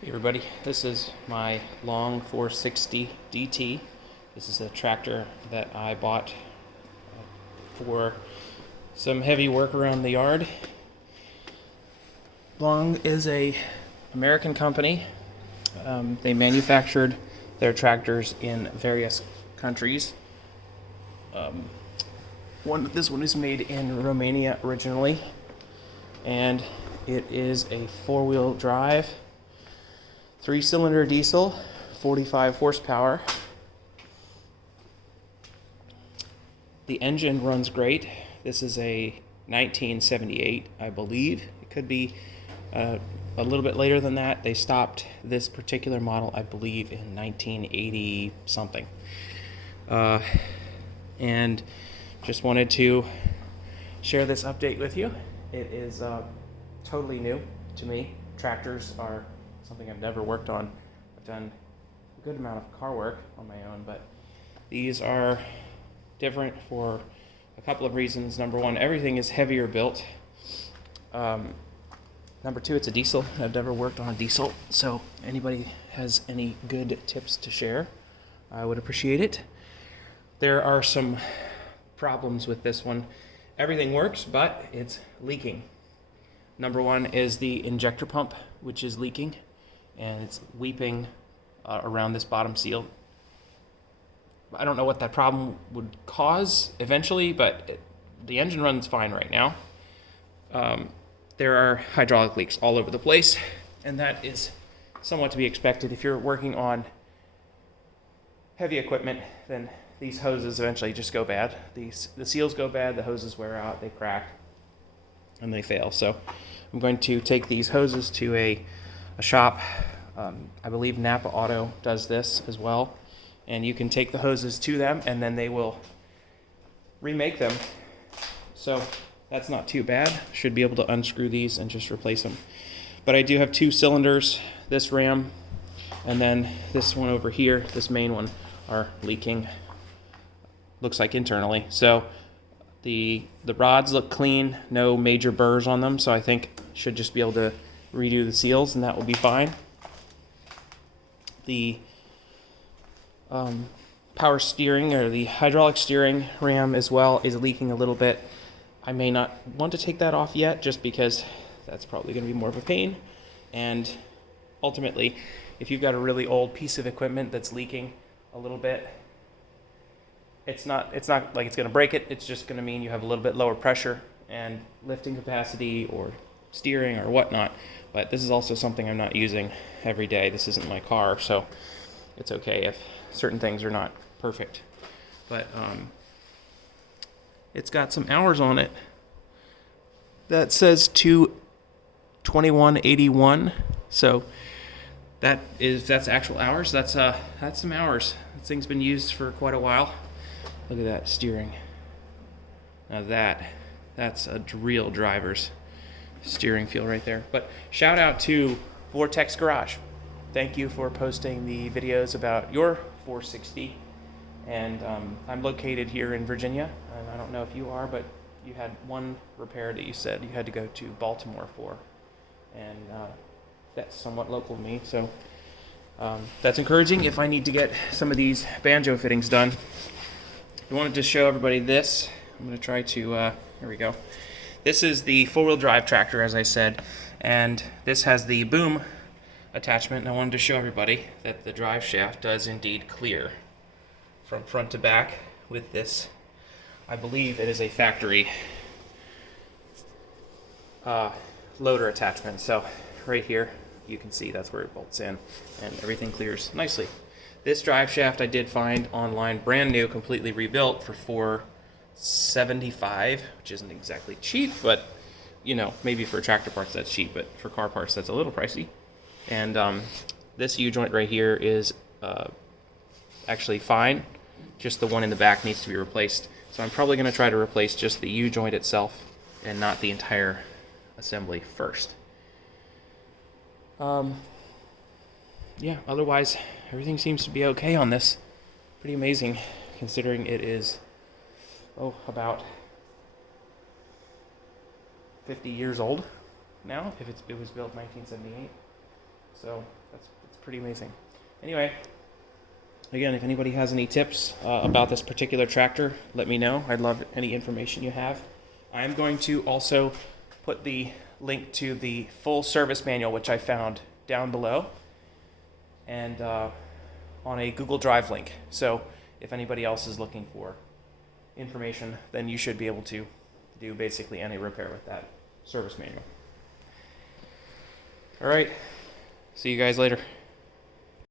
Hey everybody, this is my long 460 DT. This is a tractor that I bought for some heavy work around the yard. Long is a American company. They manufactured their tractors in various countries. This one is made in Romania originally, and it is a four-wheel drive 3-cylinder diesel, 45 horsepower. The engine runs great. This is a 1978, I believe. It could be a little bit later than that. They stopped this particular model, I believe, in 1980 something. And just wanted to share this update with you. It is totally new to me. Tractors are something I've never worked on. I've done a good amount of car work on my own, but these are different for a couple of reasons. Number one, everything is heavier built. Number two, it's a diesel. I've never worked on a diesel, so anybody has any good tips to share, I would appreciate it. There are some problems with this one. Everything works, but it's leaking. Number one is the injector pump, which is leaking, and it's weeping around this bottom seal. I don't know what that problem would cause eventually, but the engine runs fine right now. There are hydraulic leaks all over the place, and that is somewhat to be expected. If you're working on heavy equipment, then these hoses eventually just go bad. The seals go bad, the hoses wear out, they crack, and they fail. So I'm going to take these hoses to a shop. I believe Napa Auto does this as well. And you can take the hoses to them and then they will remake them. So that's not too bad. Should be able to unscrew these and just replace them. But I do have two cylinders, this ram and then this one over here, this main one, are leaking. Looks like internally. So the rods look clean, no major burrs on them, so I think should just be able to redo the seals and that will be fine. The power steering, or the hydraulic steering ram as well, is leaking a little bit. I may not want to take that off yet just because that's probably going to be more of a pain, and ultimately if you've got a really old piece of equipment that's leaking a little bit, it's not like it's going to break it. It's just going to mean you have a little bit lower pressure and lifting capacity or steering or whatnot. But this is also something I'm not using every day. This isn't my car, so it's okay if certain things are not perfect. But it's got some hours on it that says 2/21/81. So that's actual hours. That's some hours. This thing's been used for quite a while. Look at that steering. Now that's a real driver's steering feel right there. But shout out to Vortex Garage. Thank you for posting the videos about your 460. And I'm located here in Virginia. And I don't know if you are, but you had one repair that you said you had to go to Baltimore for. And that's somewhat local to me. So that's encouraging if I need to get some of these banjo fittings done. I wanted to show everybody this. I'm going to try to, here we go. This is the four-wheel drive tractor, as I said, and this has the boom attachment, and I wanted to show everybody that the drive shaft does indeed clear from front to back with this. I believe it is a factory loader attachment, so right here you can see that's where it bolts in, and everything clears nicely. This drive shaft I did find online, brand new, completely rebuilt, for $475, which isn't exactly cheap, but you know, maybe for tractor parts that's cheap, but for car parts that's a little pricey. And this U-joint right here is actually fine. Just the one in the back needs to be replaced. So I'm probably going to try to replace just the U-joint itself and not the entire assembly first. Yeah, otherwise everything seems to be okay on this. Pretty amazing considering it is about 50 years old now, if it was built in 1978. So that's pretty amazing. Anyway, again, if anybody has any tips about this particular tractor, let me know. I'd love any information you have. I'm going to also put the link to the full service manual, which I found down below, and on a Google Drive link. So if anybody else is looking for information, then you should be able to do basically any repair with that service manual. All right. See you guys later.